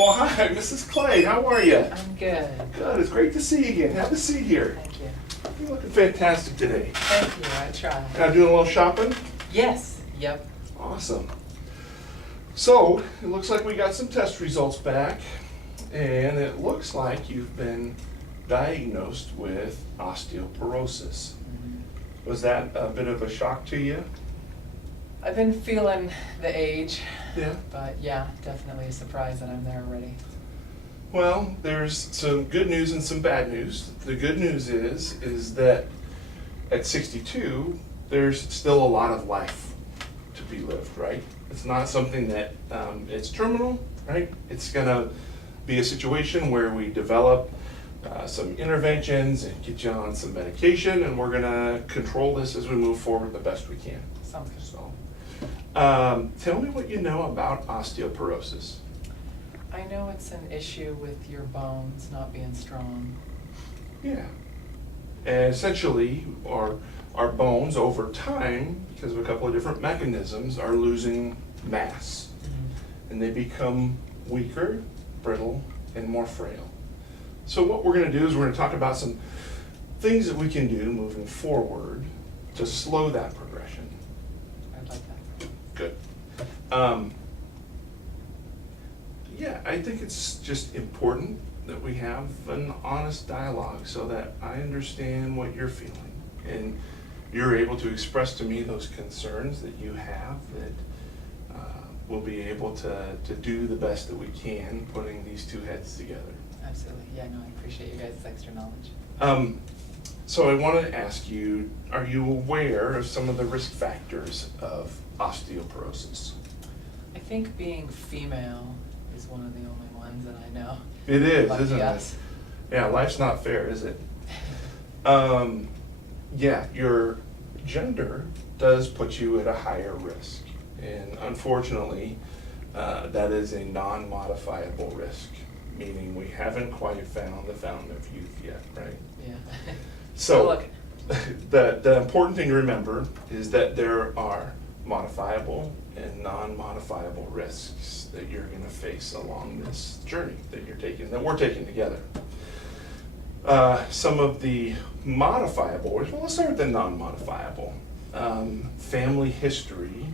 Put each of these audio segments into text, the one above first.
Well, hi, Mrs. Clay. How are you? I'm good. Good. It's great to see you again. Have a seat here. Thank you. You're looking fantastic today. Thank you. I try. Now doing a little shopping? Yes. Yep. Awesome. So, it looks like we got some test results back, and it looks like you've been diagnosed with osteoporosis. Was that a bit of a shock to you? I've been feeling the age, Yeah. but yeah, definitely a surprise that I'm there already. Well, there's some good news and some bad news. The good news is that at 62, there's still a lot of life to be lived, right? It's not something that it's terminal, right? It's gonna be a situation where we develop some interventions and get you on some medication, and we're gonna control this as we move forward the best we can. Sounds good. So, tell me what you know about osteoporosis. I know it's an issue with your bones not being strong. Yeah. And essentially, our bones over time, because of a couple of different mechanisms, are losing mass. And they become weaker, brittle, and more frail. So what we're going to do is we're going to talk about some things that we can do moving forward to slow that progression. I'd like that. Good. Yeah, I think it's just important that we have an honest dialogue so that I understand what you're feeling and you're able to express to me those concerns that you have, that we'll be able to do the best that we can putting these two heads together. Absolutely. Yeah, no, I appreciate you guys' extra knowledge. So I wanted to ask you, are you aware of some of the risk factors of osteoporosis? I think being female is one of the only ones that I know. It is, Lucky isn't us. it? Yeah, life's not fair, is it? Yeah, your gender does put you at a higher risk. And unfortunately, that is a non-modifiable risk, meaning we haven't quite found the fountain of youth yet, right? Yeah. So, Look. the important thing to remember is that there are modifiable and non-modifiable risks that you're going to face along this journey that you're taking, that we're taking together. Some of the modifiable, well, let's start with the non-modifiable. Family history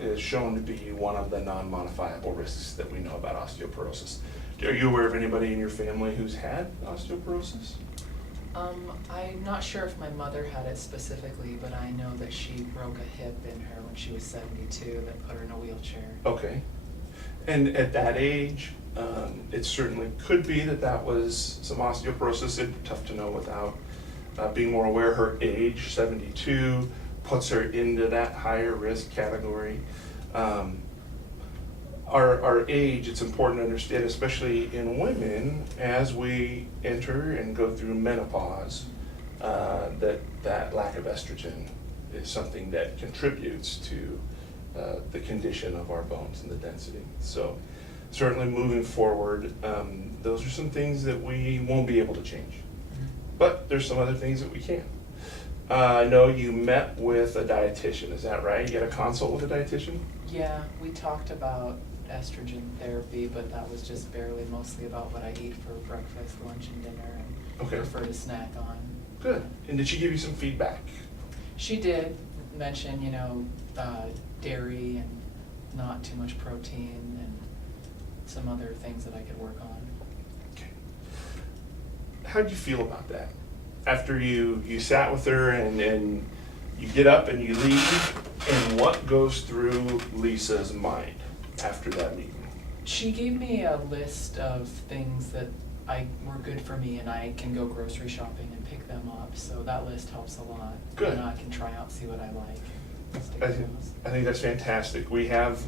is shown to be one of the non-modifiable risks that we know about osteoporosis. Are you aware of anybody in your family who's had osteoporosis? I'm not sure if my mother had it specifically, but I know that she broke a hip in her when she was 72 that put her in a wheelchair. Okay. And at that age, it certainly could be that was some osteoporosis. It'd be tough to know without being more aware. Her age, 72, puts her into that higher risk category. Our age, it's important to understand, especially in women, as we enter and go through menopause, that lack of estrogen is something that contributes to the condition of our bones and the density. So certainly moving forward, those are some things that we won't be able to change. But there's some other things that we can. I know you met with a dietitian, is that right? You had a consult with a dietitian? Yeah, we talked about estrogen therapy, but that was just barely, mostly about what I eat for breakfast, lunch, and dinner, and Okay. prefer to snack on. Good. And did she give you some feedback? She did mention, dairy and not too much protein and some other things that I could work on. Okay. How did you feel about that? After you sat with her and you get up and you leave, and what goes through Lisa's mind after that meeting? She gave me a list of things that were good for me, and I can go grocery shopping and pick them up, so that list helps a lot. Good. And I can try out, see what I like. And stick I with think, those. I think that's fantastic. We have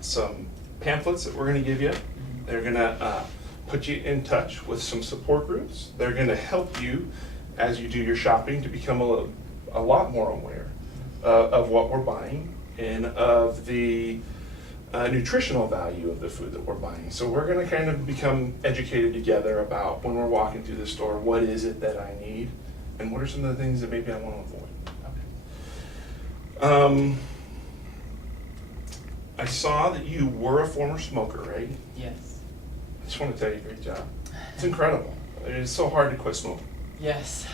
some pamphlets that we're going to give you. Mhm. They're going to put you in touch with some support groups. They're going to help you as you do your shopping to become a lot more aware of what we're buying and of the nutritional value of the food that we're buying. So we're going to kind of become educated together about, when we're walking through the store, what is it that I need and what are some of the things that maybe I want to avoid. Okay. I saw that you were a former smoker, right? Yes. just want to tell you, great job. It's incredible. It's so hard to quit smoking. Yes,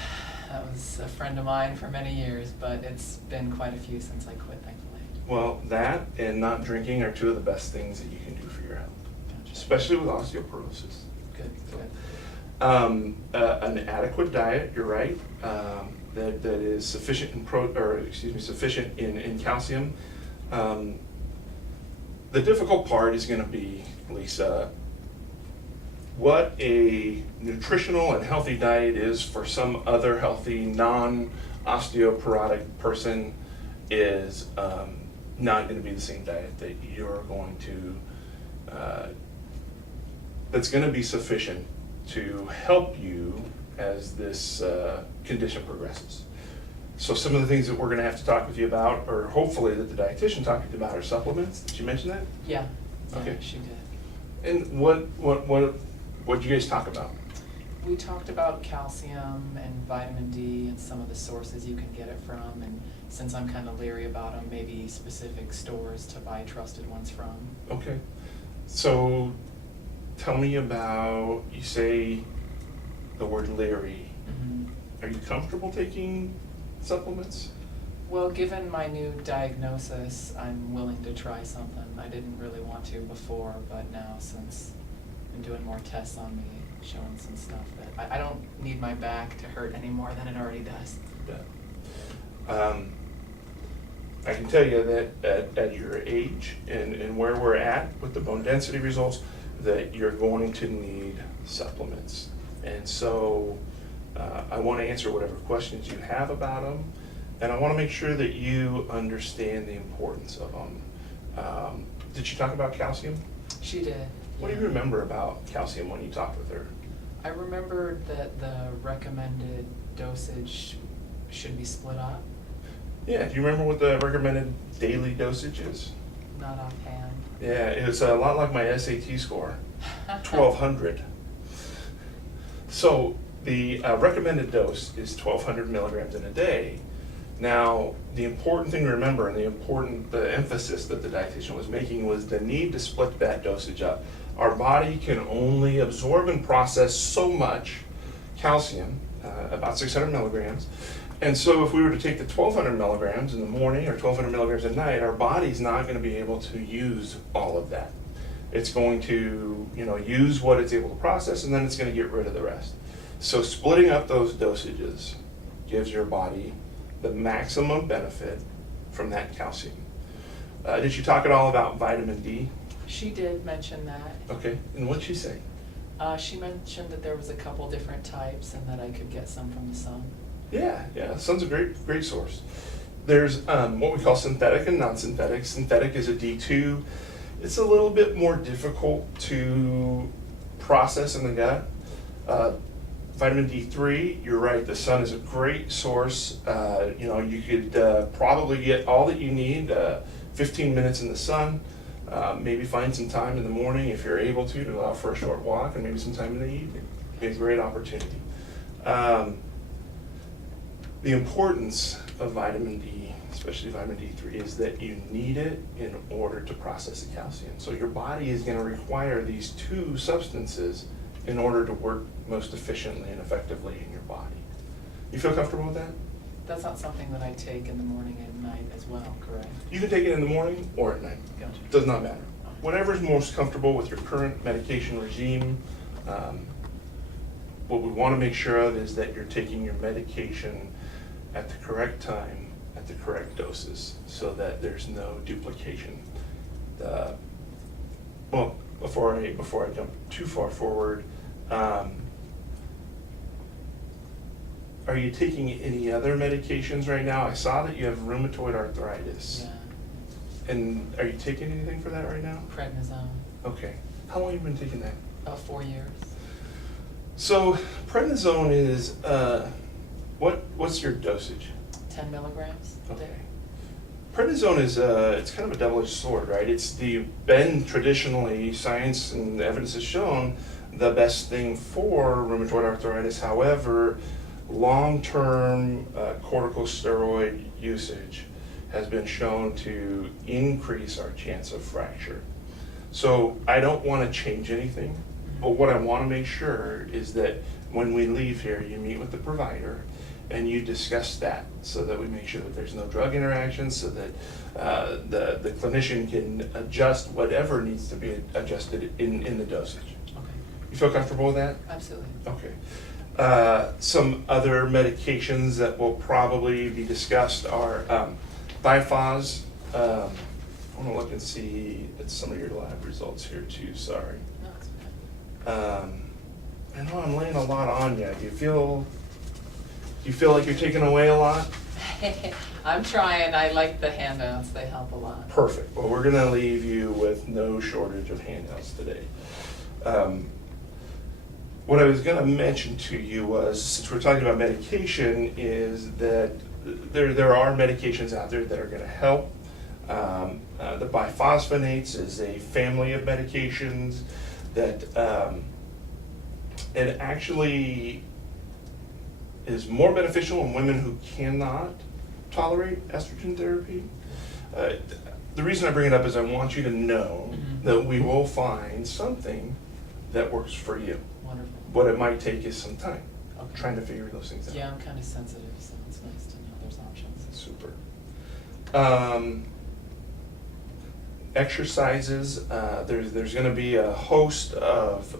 that was a friend of mine for many years, but it's been quite a few since I quit, thankfully. Well, that and not drinking are two of the best things that you can do for your health, especially with osteoporosis. Good, good. An adequate diet, you're right, that is sufficient in sufficient in calcium. The difficult part is going to be, Lisa, what a nutritional and healthy diet is for some other healthy non-osteoporotic person is not going to be the same diet that you're going to, that's going to be sufficient to help you as this condition progresses. So some of the things that we're going to have to talk with you about, or hopefully that the dietitian talked to you about, are supplements. Did you mention that? Yeah, Okay. she did. And what did you guys talk about? We talked about calcium and vitamin D and some of the sources you can get it from, and since I'm kind of leery about them, maybe specific stores to buy trusted ones from. Okay. So tell me about, you say the word leery. Mm-hmm. Are you comfortable taking supplements? Well, given my new diagnosis, I'm willing to try something. I didn't really want to before, but now since I'm doing more tests on me, showing some stuff that I don't need my back to hurt any more than it already does. Yeah. I can tell you that at your age and where we're at with the bone density results, that you're going to need supplements. And so I want to answer whatever questions you have about them, and I want to make sure that you understand the importance of them. Did she talk about calcium? She did. What do you remember about calcium when you talked with her? I remembered that the recommended dosage should be split up. Yeah, do you remember what the recommended daily dosage is? Not offhand. Yeah, it's a lot like my SAT score, 1200. So the recommended dose is 1200 milligrams in a day. Now, the important thing to remember, and the emphasis that the dietitian was making, was the need to split that dosage up. Our body can only absorb and process so much calcium, about 600 milligrams. And so if we were to take the 1200 milligrams in the morning or 1200 milligrams at night, our body's not going to be able to use all of that. It's going to, use what it's able to process, and then it's going to get rid of the rest. So splitting up those dosages gives your body the maximum benefit from that calcium. Did she talk at all about vitamin D? She did mention that. Okay, and what'd she say? She mentioned that there was a couple different types and that I could get some from the sun. Yeah, sun's a great source. There's what we call synthetic and non-synthetic. Synthetic is a D2. It's a little bit more difficult to process in the gut. Vitamin D3, you're right, the sun is a great source. You could probably get all that you need, 15 minutes in the sun, maybe find some time in the morning if you're able to go out for a short walk, and maybe some time in the evening. It's a great opportunity. The importance of vitamin D, especially vitamin D3, is that you need it in order to process the calcium. So your body is going to require these two substances in order to work most efficiently and effectively in your body. You feel comfortable with that? That's not something that I take in the morning and night as well, correct? You can take it in the morning or at night. Gotcha. Does not matter. Whatever's most comfortable with your current medication regime. What we want to make sure of is that you're taking your medication at the correct time, at the correct doses, so that there's no duplication. Before I jump too far forward, are you taking any other medications right now? I saw that you have rheumatoid arthritis. Yeah. And are you taking anything for that right now? Prednisone. Okay. How long have you been taking that? About 4 years. So prednisone is, what's your dosage? 10 milligrams a day. Okay. Prednisone is it's kind of a double-edged sword, right? It's been traditionally, science and evidence has shown, the best thing for rheumatoid arthritis. However, long-term corticosteroid usage has been shown to increase our chance of fracture. So I don't want to change anything But what I want to make sure is that when we leave here, you meet with the provider and you discuss that so that we make sure that there's no drug interactions, so that the clinician can adjust whatever needs to be adjusted in the dosage. Okay. You feel comfortable with that? Absolutely. Okay. Some other medications that will probably be discussed are Thiphos. I want to look and see at some of your lab results here too, sorry. No, it's okay. I know I'm laying a lot on you. Do you feel like you're taking away a lot? I'm trying. I like the handouts. They help a lot. Perfect. Well, we're gonna leave you with no shortage of handouts today. What I was gonna mention to you was, since we're talking about medication, is that there are medications out there that are gonna help. The biphosphonates is a family of medications that it actually is more beneficial in women who cannot tolerate estrogen therapy. The reason I bring it up is I want you to know that we will find something that works for you. Wonderful. What it might take is some time, Okay. trying to figure those things out. Yeah, I'm kind of sensitive, so it's nice to know there's options. Super. Exercises, there's gonna be a host of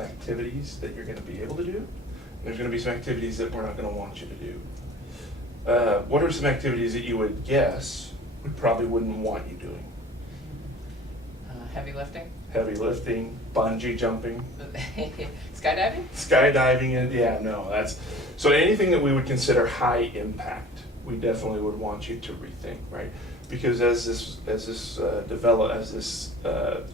activities that you're gonna be able to do. There's gonna be some activities that we're not gonna want you to do. What are some activities that you would guess we probably wouldn't want you doing? Heavy lifting? Heavy lifting, bungee jumping, Skydiving? skydiving, and yeah, no, so anything that we would consider high impact, we definitely would want you to rethink, right? Because as this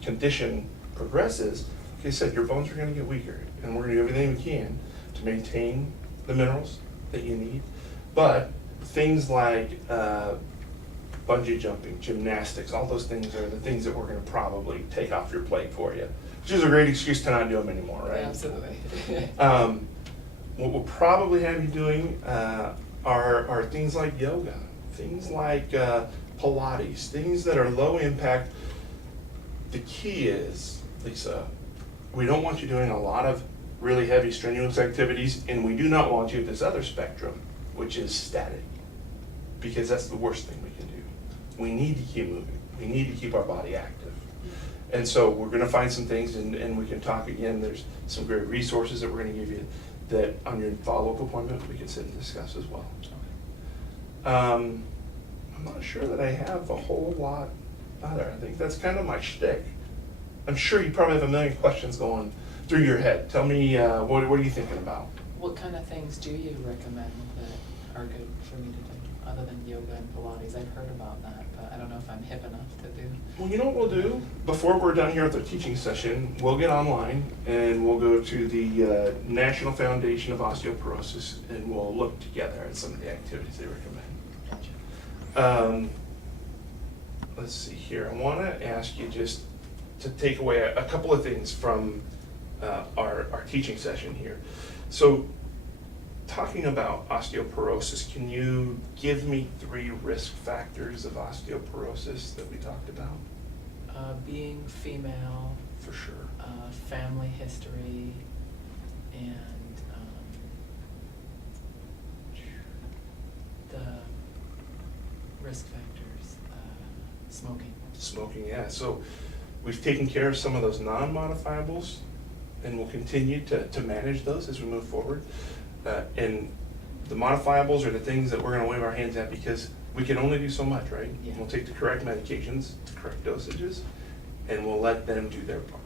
condition progresses, like I said, your bones are gonna get weaker, and we're gonna do everything we can to maintain the minerals that you need. But things like bungee jumping, gymnastics, all those things are the things that we're gonna probably take off your plate for you, which is a great excuse to not do them anymore, right? Yeah, absolutely. What we'll probably have you doing are things like yoga, things like Pilates, things that are low impact. The key is, Lisa, we don't want you doing a lot of really heavy strenuous activities, and we do not want you at this other spectrum, which is static, because that's the worst thing we can do. We need to keep moving. We need to keep our body active. And so we're gonna find some things, and we can talk again. There's some great resources that we're gonna give you that on your follow-up appointment we can sit and discuss as well. I'm not sure that I have a whole lot other. I think that's kind of my shtick. I'm sure you probably have a million questions going through your head. Tell me, what are you thinking about? What kind of things do you recommend that are good for me to do, other than yoga and Pilates? I've heard about that, but I don't know if I'm hip enough to do. Well, you know what we'll do? Before we're done here with the teaching session, we'll get online and we'll go to the National Foundation of Osteoporosis, and we'll look together at some of the activities they recommend. Gotcha. Let's see here. I want to ask you just to take away a couple of things from our teaching session here. So, talking about osteoporosis, can you give me 3 risk factors of osteoporosis that we talked about? Being female, For sure. family history, and the risk factors, smoking. Smoking, yeah. So we've taken care of some of those non-modifiables, and we'll continue to manage those as we move forward. And the modifiables are the things that we're going to wave our hands at, because we can only do so much, right? Yeah. We'll take the correct medications, the correct dosages, and we'll let them do their part.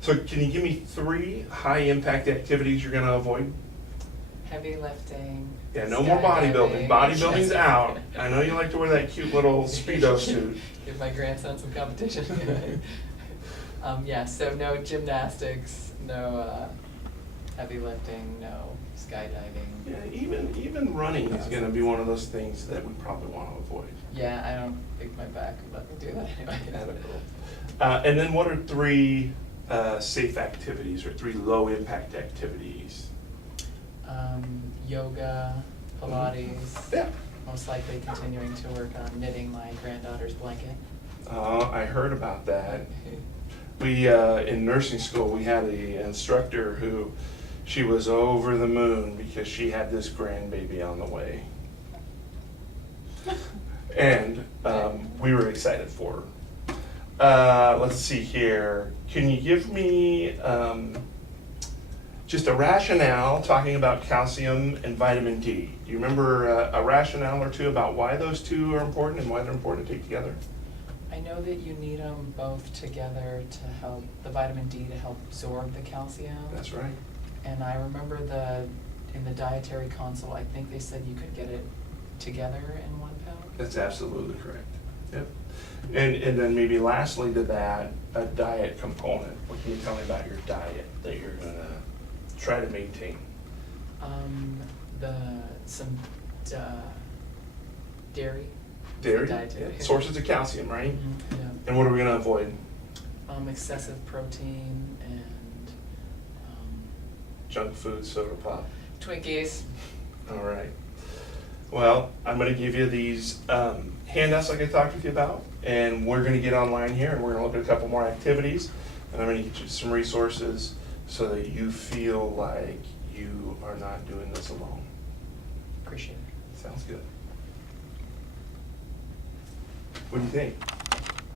So can you give me 3 high-impact activities you're going to avoid? Heavy lifting. Yeah, no more bodybuilding. skydiving. Bodybuilding's Yes. out. I know you like to wear that cute little Speedo suit. Give my grandson some competition. Yeah, so no gymnastics, no heavy lifting, no skydiving. Yeah, even running is going to be one of those things that we probably want to avoid. Yeah, I don't think my back would let me do that anyway. And then what are 3 safe activities, or 3 low-impact activities? Yoga, Pilates. Yeah. Most likely continuing to work on knitting my granddaughter's blanket. I heard about that. We, in nursing school, we had an instructor who, she was over the moon because she had this grandbaby on the way. And we were excited for her. Let's see here. Can you give me just a rationale talking about calcium and vitamin D? Do you remember a rationale or two about why those two are important and why they're important to take together? I know that you need them both together to help, the vitamin D to help absorb the calcium. That's right. And I remember in the dietary consult, I think they said you could get it together in one pill. That's absolutely correct. Yep. And then maybe lastly to that, a diet component. What can you tell me about your diet that you're gonna try to maintain? Some dairy. Dairy, Dietary. yeah. Sources of calcium, right? Mhm, yeah. And what are we gonna avoid? Excessive protein and Junk food, soda pop. Twinkies. All right. Well, I'm gonna give you these handouts like I talked with you about, and we're gonna get online here and we're gonna look at a couple more activities, and I'm gonna get you some resources so that you feel like you are not doing this alone. Appreciate it. Sounds good. What do you think?